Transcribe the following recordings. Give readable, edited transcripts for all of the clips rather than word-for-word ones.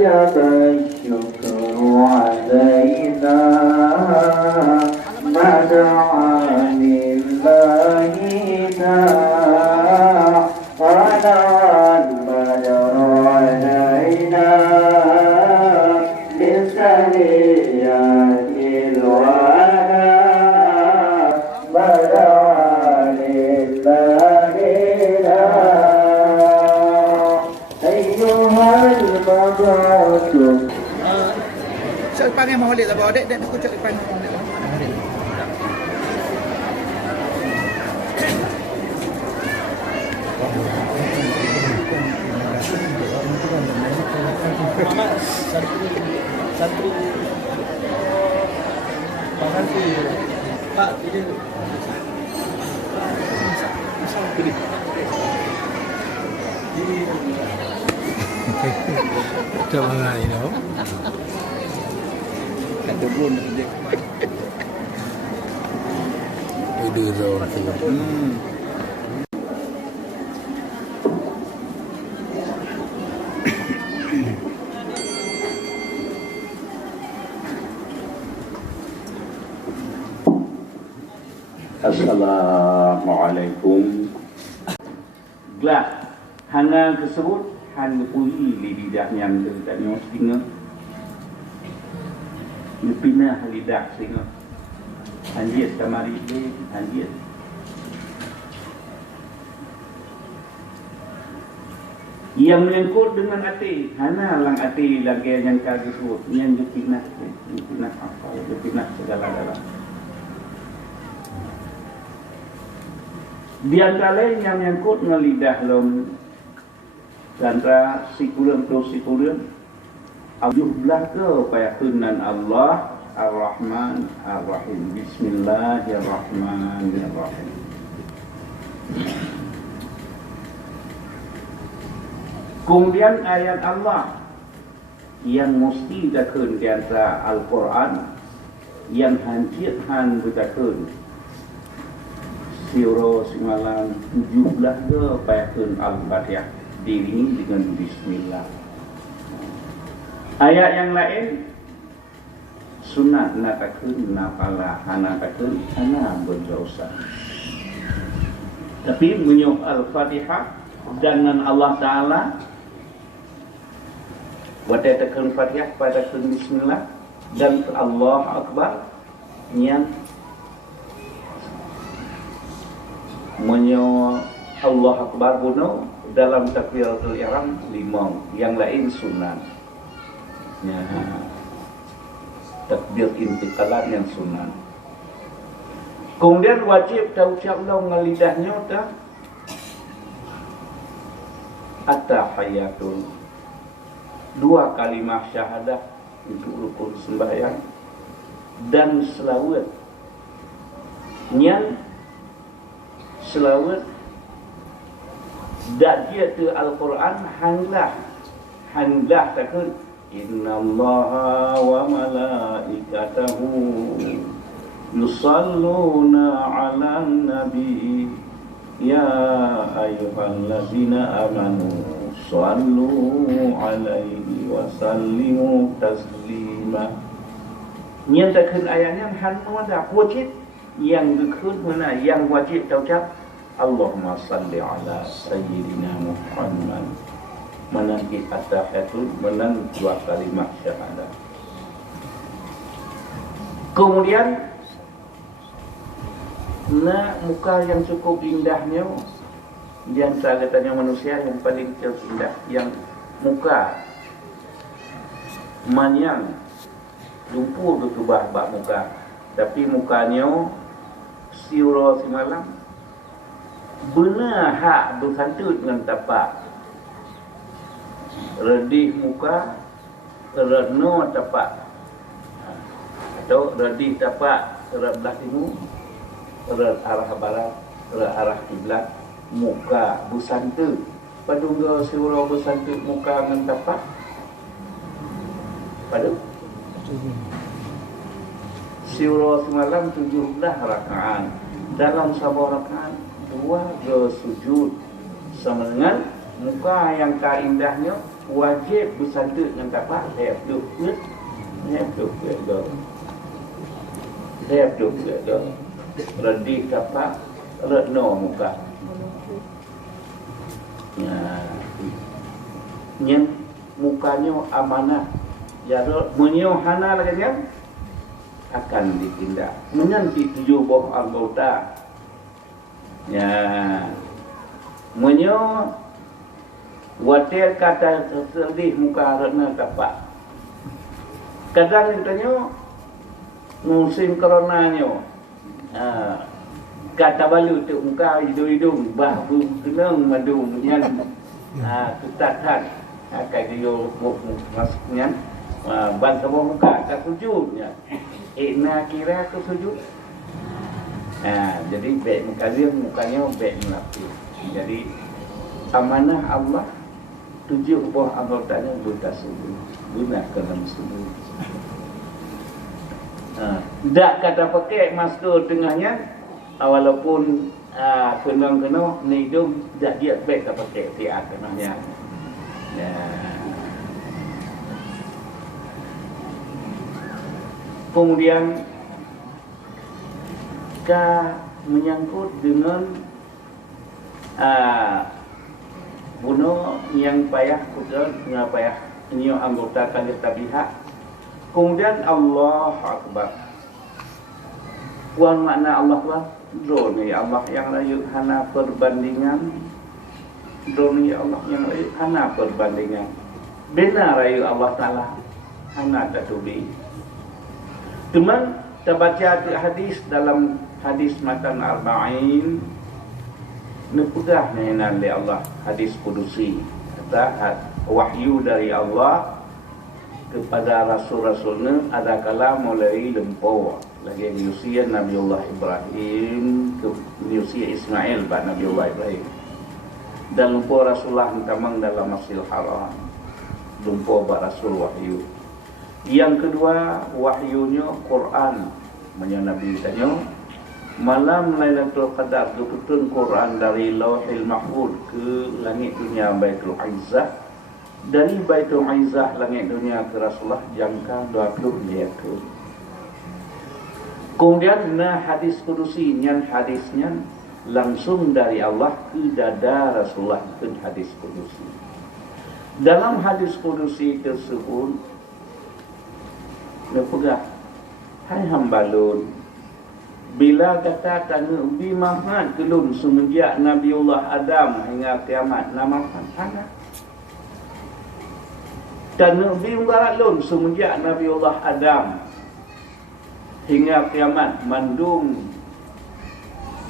وجب الشكر علينا ما دعا لله طلع البدر علينا بالسريات الورى بدعا لله أيها المبعوث. Cak depan yang mau balik tak bawa dek aku cak depan mau balik. Mama santri Pak ini Coba nggak ini dong? ada pun dia. Itu orang sih. Assalamualaikum. Gelap hana tersebut hana puli lidah yang tertanya singa. Dipinah lidah singa. Anjir tamari anjir. Yang menyangkut dengan hati, hana lang hati lagi yang tersebut, yang dipinah apa? Dipinah segala-galanya. Di antara yang menyangkut dengan lidah lom antara sikuran plus sikuran Al-Jublah ke payakunan Allah Ar-Rahman Ar-Rahim. Bismillahirrahmanirrahim. Kemudian ayat Allah yang mesti dakun di antara Al-Quran yang hancit han betakun Siro semalam 17 ke payahkan Al-Fatihah diiringi dengan Bismillah. Ayat yang lain sunat natakun napala hanatakun hana berdosa. Tapi menyuh Al-Fatihah dengan Allah Ta'ala wadatakan Fatihah pada Bismillah dan Allah Akbar yang menyo Allah Akbar bunuh dalam takbiratul ihram 5, yang lain sunnah. Ya, takbir intiqalan yang sunnah. Kemudian wajib tahu ucap Allah ngelidahnya dah at-tahiyatul 2 kalimah syahadah untuk rukun sembahyang dan selawat yang selawat dak dia tu Al-Quran hanglah takun innallaha wa malaikatahu yusalluna 'alan nabi ya ayyuhallazina amanu sallu 'alaihi wa sallimu taslima. Nyatakan ayatnya hanu ada wajib yang dikut mana yang wajib ucap Allahumma salli ala sayyidina Muhammad menangki at-tahiyatul menang 2 kalimat syahadah. Kemudian muka yang cukup indahnya di antara katanya manusia yang paling indah yang muka manyang lumpur berubah bak muka tapi mukanya siura semalam benar hak bersantut dengan tapak redih muka reno tapak atau redih tapak red belah timur red arah barat red arah kiblat muka bersantut padungga siura bersantut muka dengan tapak padu siura semalam 17 rakaat dalam sebuah rakaat 2 sujud sama dengan muka yang kaindahnya wajib bersanduk dengan tapak have to ready tapak redno muka ya yang mukanya amanah ya menyohana lagi kan akan ditindak menyanti tujuh boh anggota ya menyo watir kata sedih muka rena tapak kadang ditanya musim coronanya kata balu tu muka hidung bahu kenang madung yang tutatan akan dia maksudnya bangsa muka tak sujudnya nak kira ke sujud jadi baik muka dia mukanya baik melapis jadi amanah Allah 7 buah anggotanya buta sujud gunakan dalam sujud tak kata pakai masker tengahnya walaupun kena ni hidung tak dia baik tak pakai tiap tengahnya kemudian menyangkut dengan bunuh yang payah dengan payah ini anggota kali tabihat. Kemudian Allah Akbar. Puan makna Allah Akbar. Drone ya Allah yang layu hana perbandingan. Drone ya Allah yang layu hana perbandingan. Benar rayu Allah Ta'ala hana tatubi. Cuman terbaca hadis dalam hadis matan arba'in nepegah nainan li Allah hadis kudusi kata wahyu dari Allah kepada rasul-rasulnya ada kala mulai lempau lagi usia Nabiullah Ibrahim ke usia Ismail ba Nabiullah Ibrahim dan lempau Rasulullah tamang dalam Masjidil Haram lempau ba rasul wahyu. Yang kedua wahyunya Quran menyo Nabi tanya malam Lailatul Qadar turun Quran dari Lauhil Mahfuz ke langit dunia Baitul Izzah dari Baitul Izzah langit dunia ke Rasulullah jangka 20 liatu. Kemudian hadis kudusi yang hadisnya langsung dari Allah ke dada Rasulullah ke hadis kudusi. Dalam hadis kudusi tersebut nepegah hai hambalun bila kata tanya ubi mahmad kelun semenjak Nabiullah Adam hingga kiamat nama hana tanya ubi mbarat lun semenjak Nabiullah Adam hingga kiamat mandum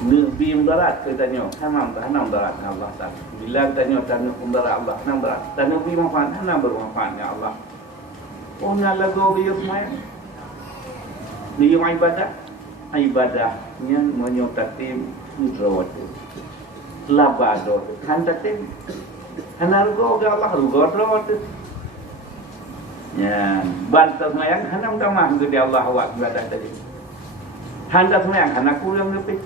Nabi mbarat katanya hana mbarat Allah Taala bila tanya mbarat Allah hana mbarat tanya ubi mahmad hana bermanfaat ya Allah. Oh nalago biyo semua biyo ibadahnya menyotatim udrawatu labado hantatim hanargo ga Allah rugo udrawatu ya bantah semayang hanam tamah ke dia Allah wa ibadah tadi hantar semayang hanaku yang lebih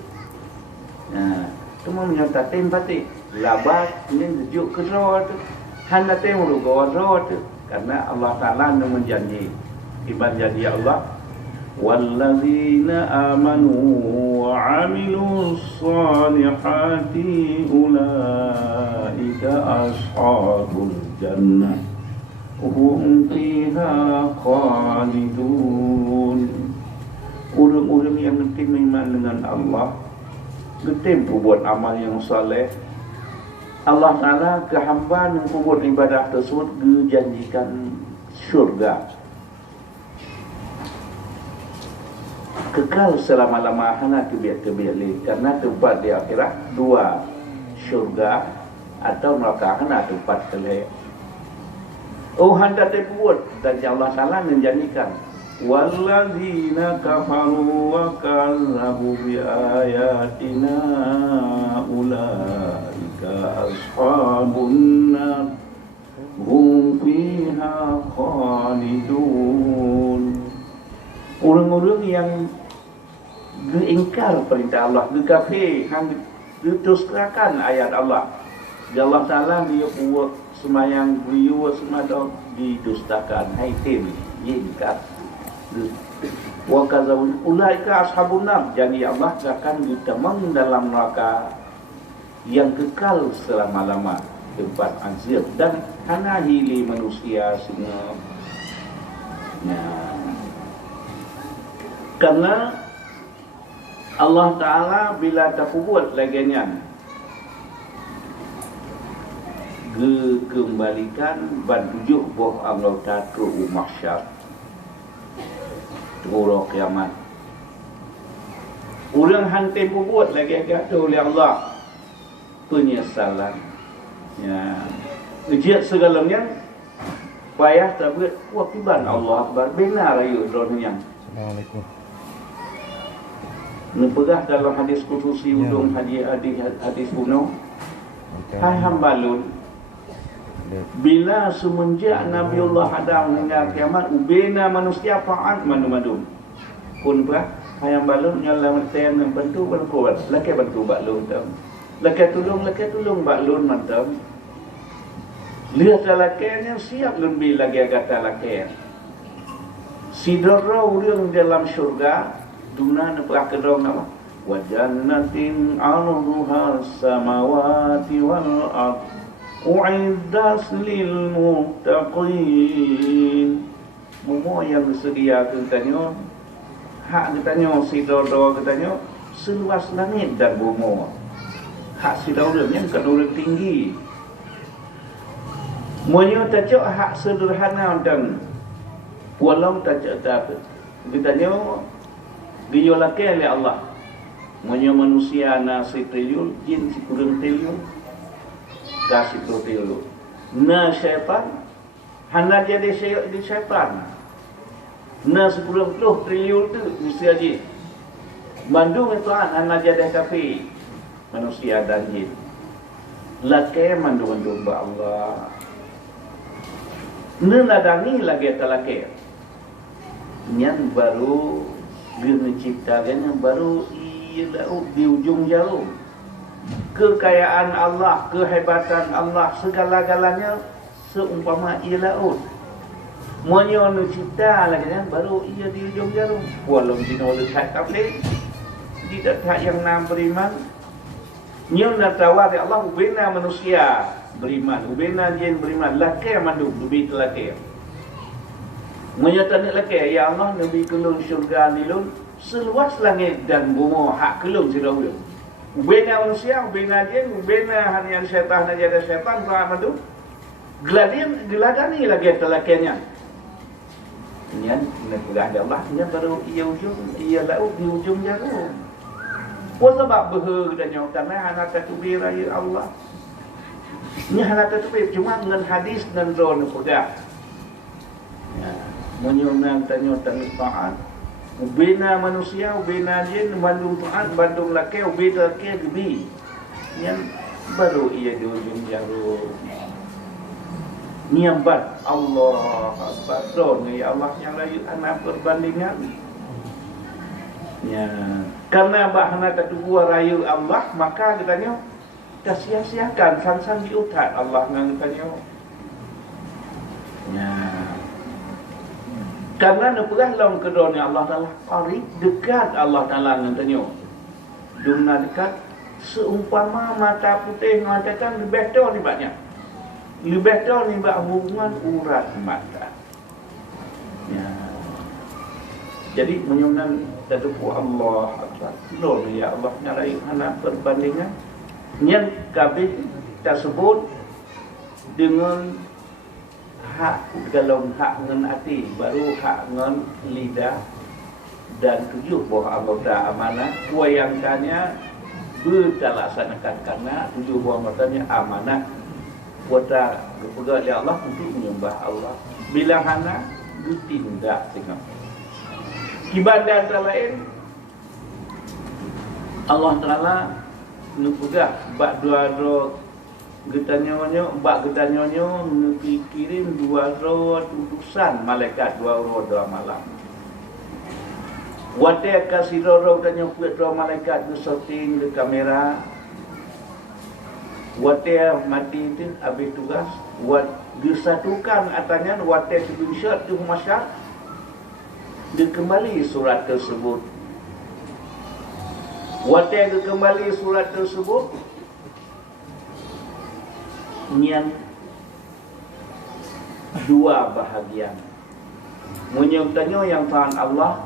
semua menyotatim pati labat yang sejuk ke udrawatu hantatim rugo udrawatu karena Allah Ta'ala menjanji ibadah janji Allah walladzina amanu wa amilus salihati ulaika ashabul jannah hum fiha khalidun. Orang-orang yang penting beriman dengan Allah getem buat amal yang soleh Allah Ta'ala ke hamba yang buat ibadah tersebut dijanjikan syurga kekal selama-lama hana kebiak-kebiak karena tempat di akhirat dua syurga atau neraka hana tempat kelak. Oh hendak dibuat dan Allah Ta'ala menjanjikan walladzina kafaru wa kazzabu bi ayatina ulaika ashabun nar hum fiha khalidun. Orang-orang yang ingkar perintah Allah, kafir, dustakan ayat Allah, Ya Allah Ta'ala dia buat semayang beliau semada didustakan. Hai tim, yingkat. Wa kadzabun ulaika ashabun nar. Jadi Allah akan ditemang dalam neraka yang kekal selama-lama, tempat azab dan hana hili manusia semua. Nah, karena Allah Ta'ala bila tak buat laginya kembalikan bantujuk boh Allah Ta'ala ke mahsyar turun kiamat. Orang hantar buat lagi kata oleh Allah penyesalan. Ya, ujian segalanya payah tak buat wakiban Allah Akbar benar ayo dunia. Assalamualaikum. Nepegah dalam hadis kudusi udung hadis kuno. Hai hamba lun, bila semenjak Nabiullah Adam hingga kiamat ubena manusia faat manu-manu pun bah hayang balun nyala meten bantu kuat laki bantu balun tam laki tolong balun mantam lihat laki-nya siap lun bi lagi kata laki sidara urang dalam syurga duna nepah kedong nama wa jannatin 'arduha samawati wal ardh u'iddat lil muttaqin. Semua yang disediakan katanya hak katanya sidara katanya seluas langit dan bumi. Hak sidara yang kedua tinggi. Moyo tajak hak sederhana dan walau tajak apa. Katanya dia laki oleh Allah. Moyo manusia nasi triliun, jin kurang triliun. Kasih tu na syaitan hana jadi syaitan na 10 triliun tu mesti aja bandung itu hana jadi kafir manusia dan jin laki mandung ba Allah nenadani lagi talaki yang baru dia menciptakan yang baru ia di ujung jarum. Kekayaan Allah, kehebatan Allah, segala-galanya seumpama ia laut. Monya nu cipta lagi kan baru ia di ujung jarum. Walau dino lekat tablik, tidak tak yang nam beriman. Nyo nak tawar ya Allah ubena manusia beriman, ubena jin beriman. Laki mandu lebih laki. Monya tanik laki ya Allah nabi kelung syurga nilun seluas langit dan bumi hak kelung sirau. Ubena manusia, ubena jin, ubena hanya syaitan aja ada syaitan faham tu. Geladani lagi telakiannya. Ini negara Allah nya baru ia ujung, ia laut di ujung jarum. Pun sebab beher dan nyatanya hana tatubir ya Allah. Ini hana tatubir cuma dengan hadis dan drone pegang. Ya, menyunang tanya taat. Ubena manusia, ubena jin, bandung taat, bandung laki, ubena laki gebi. Yang baru ia di ujung jarum. Niambat Allah Akbar. Ya Allah yang lain anak perbandingan. Ya, karena bahana kedua rayu Allah, maka katanya kita sia-siakan sang-sang diutat Allah nang katanya. Ya. Karena nepegah long kedona Allah Taala qarib dekat Allah Taala ngantanyo. Dumna dekat seumpama mata putih mengatakan lebih dah ni banyak. Lebih dah ni bak hubungan urat mata. Ya. Jadi menyunan tadapu Allah Akbar. Lor ya Allah nyarai anak perbandingan yang kabeh tersebut dengan hak dalam hak ngen hati baru hak ngen lidah dan 7 buah anggota amanah wayangkannya berlaksanakan karena 7 buah anggotanya amanah wata kepada Allah untuk menyembah Allah bila hana ditindak dengan kibat dan lain Allah Taala nupugah bak dua getanyonyo bak getanyonyo kirim 2 roh utusan malaikat 2 roh 2 malam. Wate kasih roh tanyo kuat roh malaikat ke shooting ke kamera. Water mati itu habis tugas. Disatukan atanya water dibinsat tu masyarakat. Dia kembali surat tersebut. Water dia kembali surat tersebut. Nian dua bahagian. Menyebutnya yang tahan Allah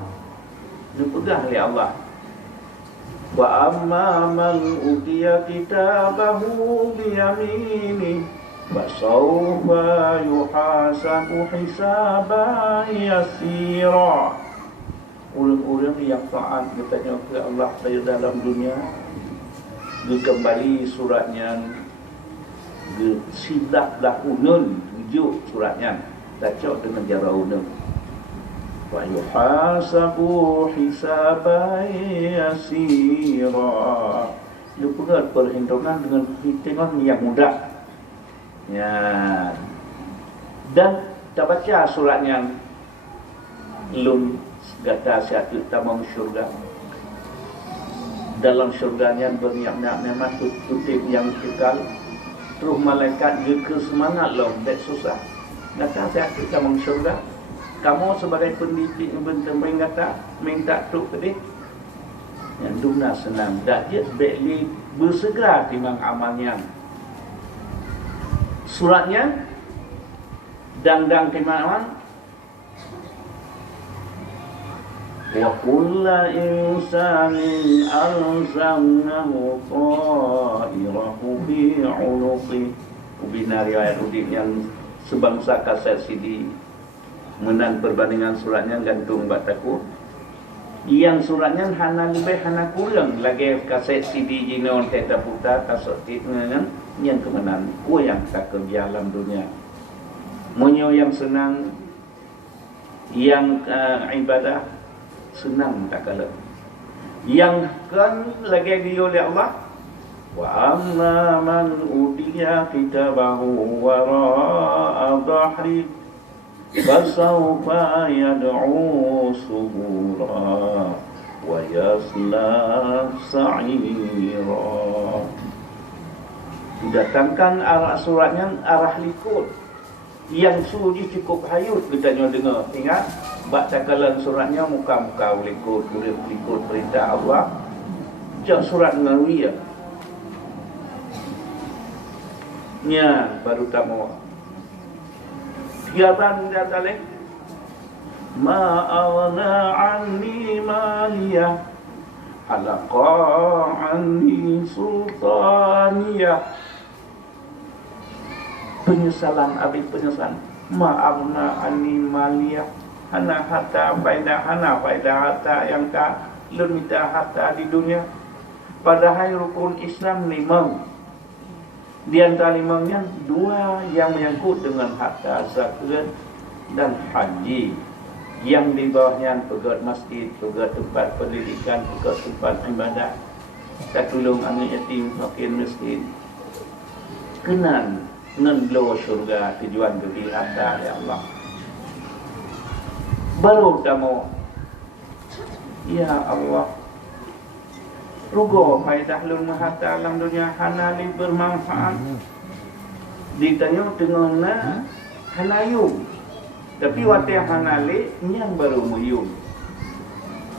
dipegang oleh Allah. Wa amma man utiya kitabahu biyamini fasawfa yuhasabu hisaban yasira. Orang-orang yang taat katanya ke Allah dari dalam dunia, dia kembali suratnya, dia silap lahunun tujuh suratnya, tak dengan jaraunun. Wa yuhasabu hisaban yasira. Dia buat perhitungan dengan hitungan yang mudah. Ya. Dan tak baca suratnya lun gata satu tamam syurga. Dalam syurganya berniat-niat tutup yang kekal. Terus malaikat dia ke semangat loh, tak susah. Gata satu tamam syurga. Kamu sebagai pendidik minta tu tadi. Yang dunia senang. Tak dia baiklah bersegera timang amalnya. Suratnya dang timang wa kullu insanin alzamnahu ta'irahu fi 'unuqi. Ubina riwayat Udin yang sebangsa kaset CD menang perbandingan suratnya gantung bataku. Yang suratnya hana lebih hana kurang lagi kaset CD jinon teta putar kaset dengan yang kemenang ku yang tak kerja alam dunia. Monyo yang senang yang ibadah senang tak kalah. Yang kan lagi dia oleh Allah. Wa amma man utiya kitabahu wara'a dhahri fasawfa yad'u subura wa yasla sa'ira. Didatangkan arah suratnya arah likud. Yang suji cukup hayut kita dengar. Ingat bak takalan suratnya muka-muka likud perintah Allah. Jak surat ngawiyah. Nya baru tamu. Tiaban dia talik. Ma aghna anni maliyah halaqa anni sultaniyah. Penyesalan abis penyesalan. Ma'amna anni maliyah hana harta faedah harta yang tak lun minta harta di dunia. Padahal rukun Islam 5. Di antara 5-nya 2 yang menyangkut dengan harta zakat dan haji. Yang di bawahnya pegat masjid, pegat tempat pendidikan, pegat tempat ibadah, tolong anak yatim, fakir miskin. Kenan ngendlo syurga tujuan bagi harta ya Allah. Baru kamu ya Allah rugo faedah lun harta alam dunia hanali bermanfaat. Ditanya dengan hanayu. Tapi waktu hanali yang baru muyung.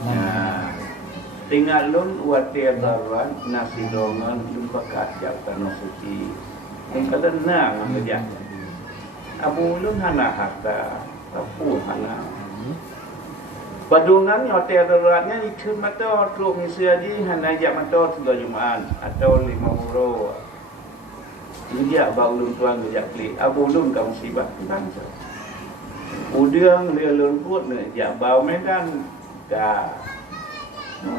Nah, tinggal lun waktu daran nasi dongan lun pakat jak tanah suci. Yang kalau nak kerja. Abu lun hana harta, apu hana. Badungan hotel daratnya ikut mata teruk misiaji hana jak mata 3 Jumaat atau 5 euro. Dia bau lun tuan dia klik. Abu lun kamu musibah bangsa. Udang dia lun put ne jak bau medan. Dah.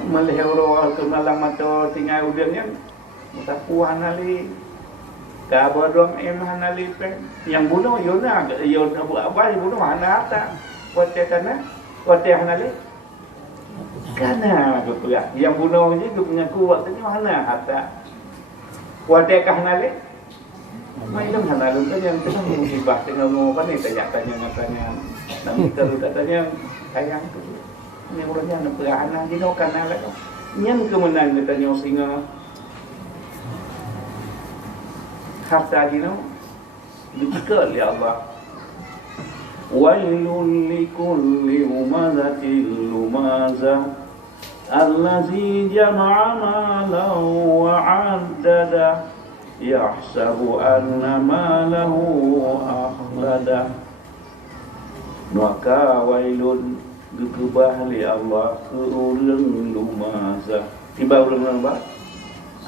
Malih euro ke malang mata tinggal udangnya. Mutaku hanali. Ka bodom hanali pe. Yang bunuh yona yona apa bunuh hana harta. Hotel kana Hotel hanali kana betul. Yang bunuh je dia punya kuat tadi mana harta. Hotel kah hanali mai dong hanali kan yang tengah musibah tengah ngopan ni tanya dan kita tanya sayang tu ni orangnya nak perahana di no kana lah. Yang kemenang kita tanya singa harta dino dikekal ya Allah. Wailul likulli humazatil lumazah allazi jama'a malan wa 'addada yahsabu anna malahu akhlada. Maka wailun gekebah li Allah ke ulung lumazah. Tiba ulung apa?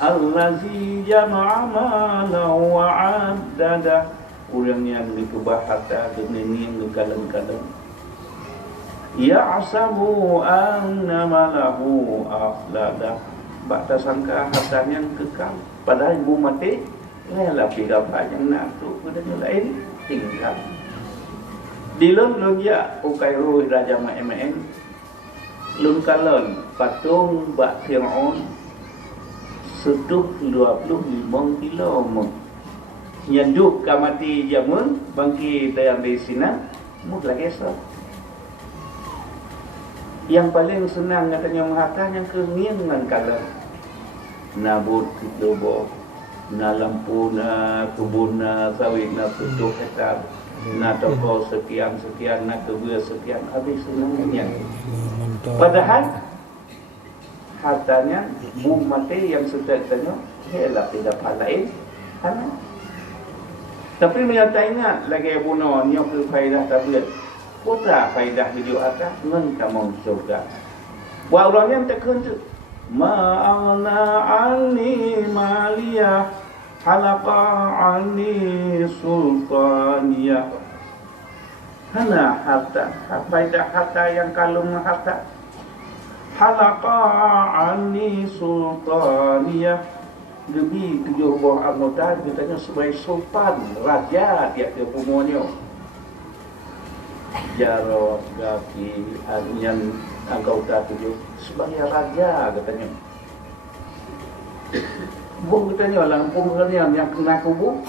Allazi jama'a malan wa 'addada. Orang yang dikebah harta kening kadang-kadang ya'sabu anna malahu akhlada. Bakta sangka hartanya kekal, padahal ibu mati rela pigapa yang nak tu kepada lain tinggal. Dilun lun ya ukai ruh raja MN lun kalon patung bak Fir'aun setuh 25 kilo nyanduk kamati jamun bangki dayang di sini mut lagi esok. Yang paling senang katanya mahaka yang keningan kala nabut dobo na lampu na kebun na sawit na 7 hektar na toko sekian na kebun sekian habis senangnya. Padahal hartanya bum mati yang setetanya helah tidak lain kan. Tapi menyata ingat lagi bunuh ni ke faedah tablet. Putra faedah video atas ngan kamu surga. Wa orang yang terkentu ma'ana anni maliyah halaqa anni sultaniyah. Hana harta, faedah harta yang kalung harta. Halaqa anni sultaniyah. Lebih 7 buah anggota ditanya sebagai sultan, raja tiap-tiap umurnya. Jarot, gaki, yang anggota 7 sebagai raja katanya. Bung katanya lampung katanya yang kena kubu,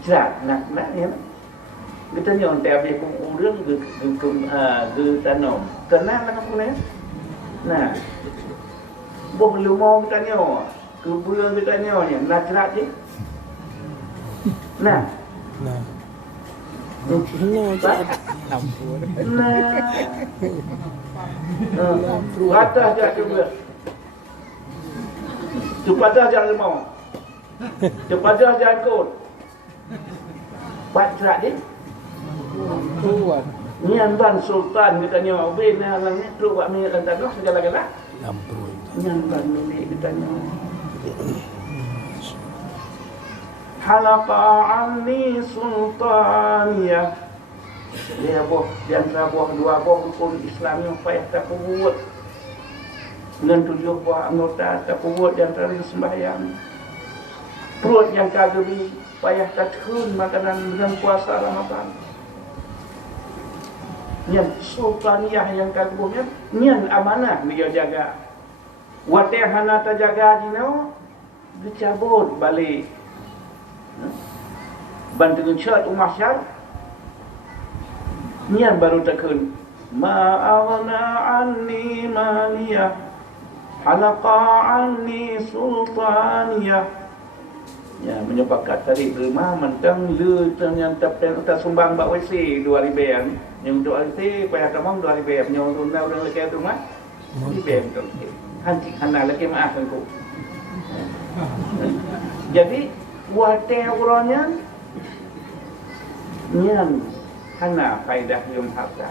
jerat nak ya. Katanya untuk habis kumurang ke tanam. Kenal lah kamu ni. Nah, bung lumau katanya. Kebulan kita ni orang yang nak cerak je. Nah. Nah. Nah. Atas je cuba. Cepat jangan lemau. Cepat jangan kot. Buat cerak je. Tuan. Ni andan sultan kita ni obin halang ni terus buat minyak dan tanah segala-gala. Ampun. Ni andan milik kita ni. Halaqa anni sultaniyah. Dia buah di antara buah 2 buah rukun Islam yang payah tak buat. Dengan 7 buah anggota tak buat di antara sembahyang. Perut yang kagumi payah tak kun makanan dengan puasa Ramadan. Yang sultaniyah yang kagumnya, yang amanah dia jaga. Wateh hana terjaga jino dicabut balik. Bantu cat umah syar. Nian baru takun ma'awna anni maliyah halaqa anni sultaniyah. Ya menyepakat tadi rumah mentang le yang tak sumbang bak WC 2 ribu yang 2 ribu payah tamang 2 ribu yang tunau dan lagi rumah ribu tu. Hanci hana lagi maaf aku. Jadi wate orangnya nian hana faedah yang harta.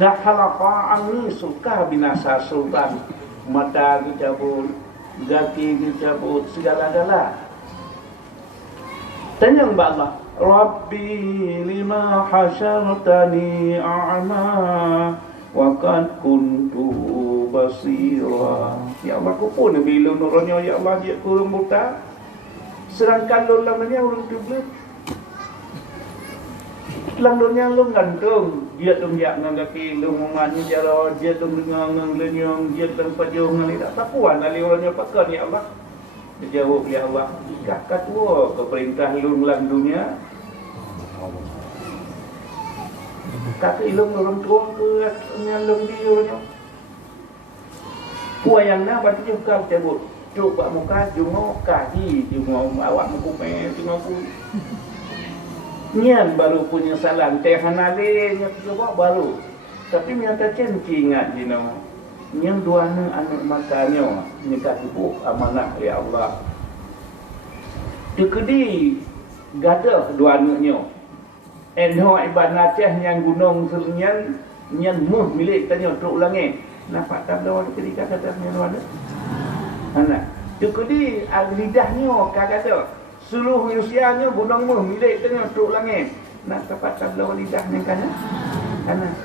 Dah halaqa anni suka binasa sultan, mata dicabut, kaki dicabut, segala-gala. Tanya kepada Allah, Rabbi lima hasyartani a'ma wa qad kuntu basira. Ya Allah, aku pun bila nuranya ya Allah dia kurang buta. Sedangkan lu lamanya orang dublet. Langdonya lu gantung, dia tu yak ngan kaki lu mangani jaro, dia tu dengang lenyong, dia tu pajong ngali tak puan ali orangnya pakai ya Allah. Dia jawab ya Allah, kakak tua ke perintah lu lang dunia. Kakak ilung orang tua ke nyalung dia. Puayang na batu juga cabut. Cuk buat muka jungo kahi jungo awak muku jungo ku. Nyan baru punya salam teh hanale nya coba baru. Tapi nyata cenci ingat dino. Nyan duana anu makanyo nikah ibu amanah ya Allah. Dikedi gadah duananyo. Enho ibadah teh yang gunung selnyan nyan muh milik tanya truk langit. Nampak tak dawa ketika kata nyan duana. Anak. Dikedi lidahnya kagak seluruh usianya gunung muh milik tanya truk langit. Nak dapat tak dawa lidahnya kana. Anak.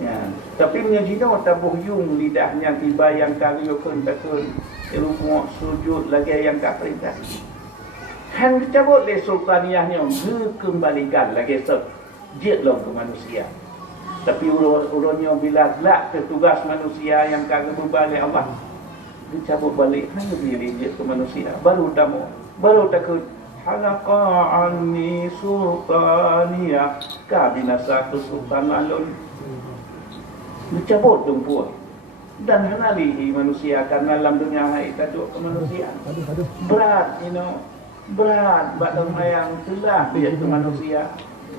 Ya, tapi punya jino tabuh yung lidahnya tiba yang karyokun takun ilmu sujud lagi yang tak perintah. Han cabut le sultaniyahnya kembalikan lagi sejitlah ke manusia. Tapi urunnya bila gelak ke tugas manusia yang kagak berbalik Allah, dicabut balik hanya diri ke manusia. Baru takut halaqa anni sultaniyah kabinasa sultan alun. Dicabut tumpuan dan hanalihi manusia karena dalam dunia hai tajuk ke manusia berat berat badan yang telah dia ke manusia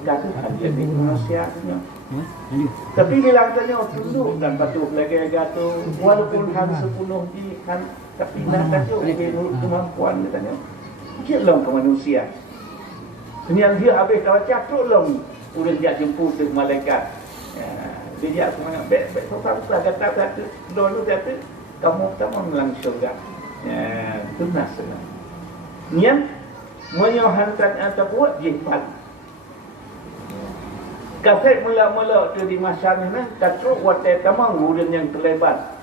kata dia di manusia tapi bilang tanya tunduk dan patuh lagi gato walaupun han 10 di kan tapi nak tajuk menurut kemampuan katanya jelong ke manusia kemudian dia habis kau catruk long udah dia jemput ke malaikat dia semangat baik susah kata dulu kata kamu pertama melang syurga itu nasional nian menyohankan atau buat jihad kasih mula-mula tu di masyarakat ni katruk watai tamang gudun yang terlebat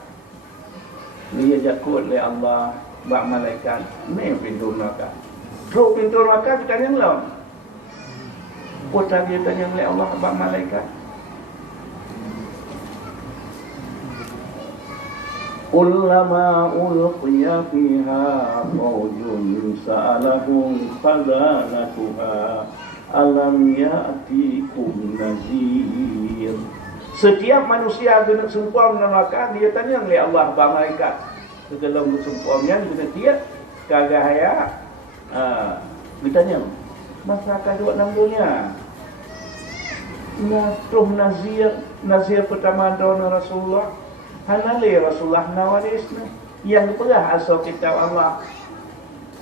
dia jakut oleh Allah bak malaikat ni pintu neraka truk pintu neraka kita yang lawan putra dia tanya oleh Allah bak malaikat Kullama ulqiya fiha fawjun sa'alahum khazanatuha alam ya'tikum nazir. Setiap manusia kena sempurna neraka dia tanya oleh Allah bang malaikat. Segelong sempurnanya kena dia kagak haya. Ditanya masyarakat buat namanya. Natuh nazir pertama dona Rasulullah. Hanali Rasulullah nawarisna yang pernah asal kitab Allah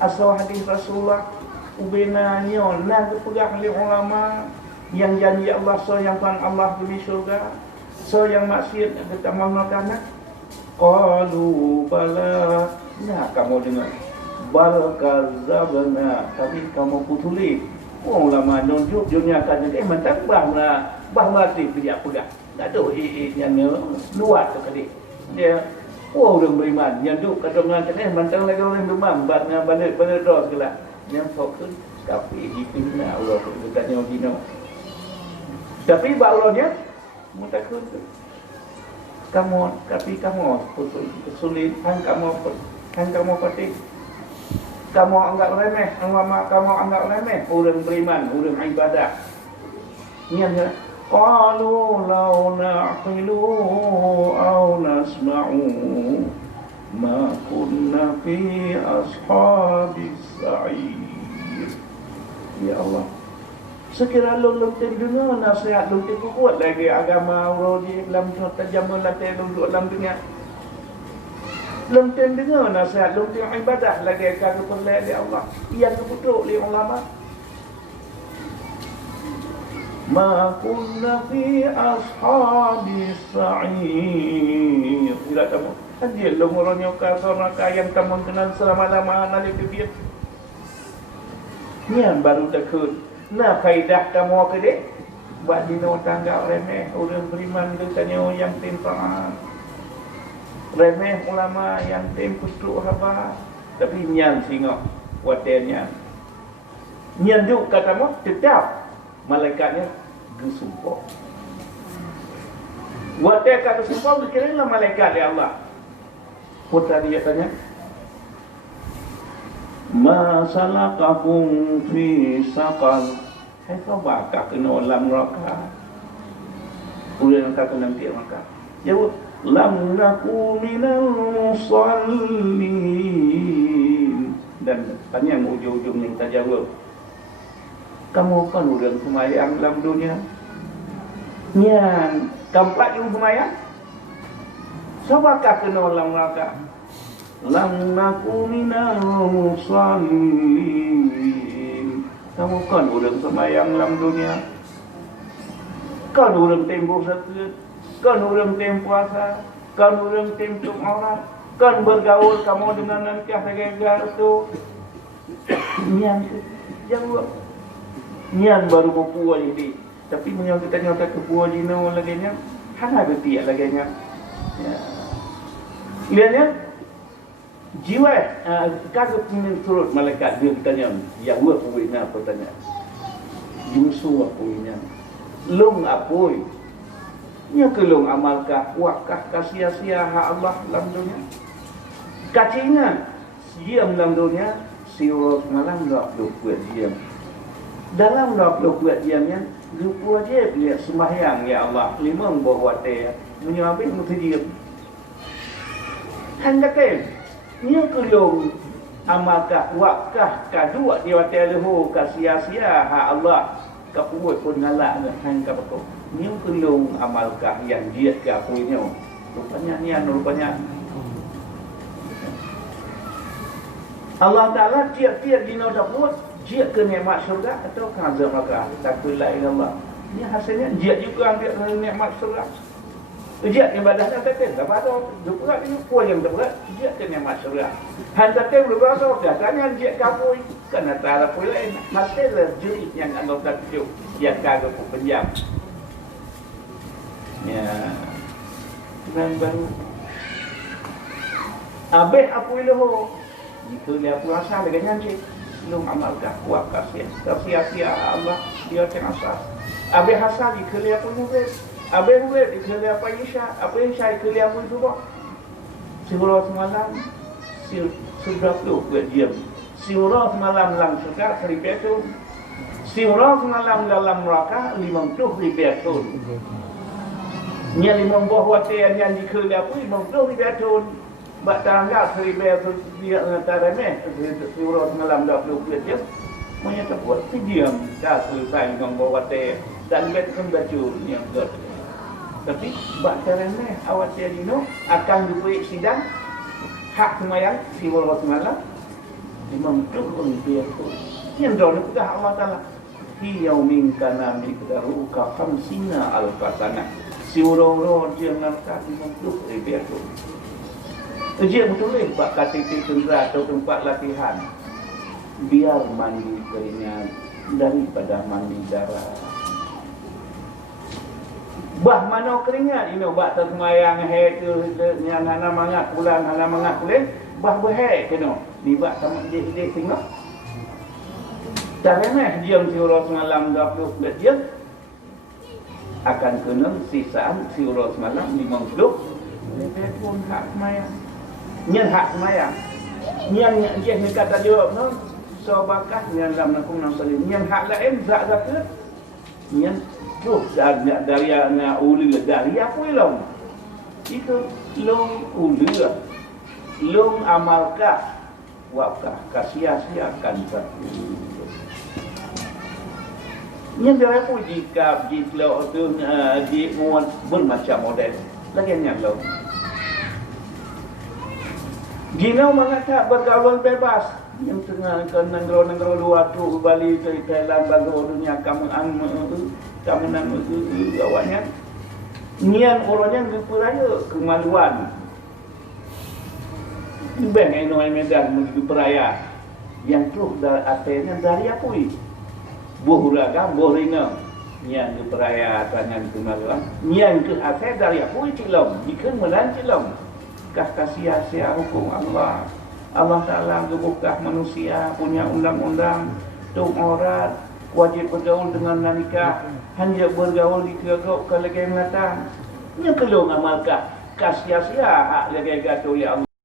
asal hadis Rasulullah ubinanya nak pernah oleh ulama yang janji Allah so yang Tuhan Allah di syurga so yang maksiat kita mengatakan qalu bala nah kamu dengar bal kadzabna tapi kamu putuli ulama nunjuk dunia kan mantap bah mati dia pegang tak ada yang luar tu kali dia orang beriman yang duk kata mengatakan mantang lagi orang beriman balik dah segala yang fokus tapi dipinna Allah dekatnya dino tapi baulnya mutakun kamu tapi kamu sulit kamu pati kamu anggap remeh kamu anggap remeh orang beriman orang ibadah niatnya qalu law na'qilu aw nasma'u ma kunna fi ashabis sa'ir. Ya Allah, sekira lulung dunia nasihat lulung kuat lagi agama urodi dalam tajam latih lulung dalam dunia lulung dengar nasihat lulung ibadah lagi kagak perlu di Allah yang keputuk li ulama ma kunna fi ashabis sa'ir. Tidak tahu. Anjir lumurnya kasaraka yang kamu kenal selama-lama nali kebir. Nian baru takut. Nah kaidah kamu ke dek. Buat dino tangga remeh orang beriman katanya yang timpang. Remeh ulama yang temputuk haba. Tapi nian singok watenya. Nian duk katamu tetap malaikatnya bersumpah. Wadah kata sumpah berkiralah malaikat ya Allah. Putra dia tanya, ma salakakum fi saqar? Hai kau bakal kena dalam neraka. Ulah nak kena nanti neraka. Jawab, lam naku minal musallin. Dan panjang ujung-ujungnya kita jawab, kamu kan orang semayang dalam dunia. Yang keempat yang semayang, siapakah kena dalam neraka? Lam naku minal musallin. Kamu kan orang semayang dalam dunia, kan orang tembok zakat, kan orang tem puasa, kan orang tem tuk aurat, kan bergaul kamu dengan nikah regal tu. Nian jawab. Nian baru berpuas jadi. Tapi menyang kita nyata kepuas dino lagi nya, hana beti lagi nya. Ya. Lihatnya jiwa kagak punya turut malaikat dia bertanya, ya buat punya pertanyaan. Yusu apuinya. Long apoi. Nya kelong amalkah wakah sia-sia hak Allah dalam dunia. Kacingan diam dalam dunia, siurus malam tak buat diam. Dalam 20 buat diamnya, lupa aja lihat sembahyang ya Allah, 5 buah teh, menyabit mesti diam. Hendakan, nya kelong amalkah wakah kadua dia teh lehu sia-sia hak Allah. Kapuat pun ngalak dengan hang kapakau. Ni kelong amalkah yang dia ke apuinya. Rupanya nian rupanya. Allah Ta'ala tiap-tiap dina dapat dia ke nikmat syurga atau ke azab neraka. Takut la ilaha illallah. Ni hasilnya dia juga ambil nikmat syurga. Dia ibadah tak ada. Apa ada juga ini puan yang berat dia ke nikmat syurga. Hanya tem berasa katanya dia kapui kerana tak pun lain. Hasil juri yang Allah takjub yang kagak penjam. Ya. Dan baru abeh apui loh. Itu dia puasa lagi nyanyi. Belum amalkah kuat sia-sia Allah dia terasa. Abeh hasal dikelia punya wes. Abeh wes dikelia apa Isya. Apa Isya dikelia pun subuh. Surah semalam sudah tu buat diam. Surah semalam dalam surga 1000 tahun. Surah semalam dalam neraka 50,000 tahun. Nya 5 buah watian yang dikelia pun 50,000 tahun. Bak tanggal 1000 dia antara meh surah semalam 20 dia menyata buat diam dah selesai dengan buah watian dan betul baca yang betul. Tapi bak teremeh awak tiadino akan diberi sidang hak semayang si wala semalam imam tu dia tu yang doa kepada Allah Taala fi yaumin kana miqdaru ka 50 alfasana si wala dia nak imam tu dia tu dia betul bak KTP tentera atau tempat latihan biar mandi keringat daripada mandi darah. Bah mana keringat ini bah tersemayang hai tu yang hana mangat bulan hana mangat bulan bah berhai kena di bah sama dia tengok tak remeh diam surah semalam 20 dia akan kena sisaan surah semalam 50 lebih pun hak semayang nyen hak semayang nyen dia kata jawab no sobakah nyen dalam nakum nasalim nyen hak lain zakat nyen tu dari anak ulu dari apa long itu long ulu long amalkah wakah kasia-siakan satu yang dia pun jika tu di muat bermacam model lagi yang long Ginau mengatakan bergaul bebas yang tengah ke negara-negara luar tu Bali ke Thailand bagaimana dunia kamu nang awaknya nian orangnya berperaya kemaluan bang eno Medan menuju peraya yang tu akhirnya dari apui bohuraga bohrina nian berperaya tangan kemaluan nian ke akhir dari apui cilom bikin melan cilom kah sia-sia hukum Allah Ta'ala gebukah manusia punya undang-undang tuk aurat wajib bergaul dengan nikah hanya bergaul di kegok kalau lagi mengatang nya kelong amalkah sia-sia hak lagi gato ya Allah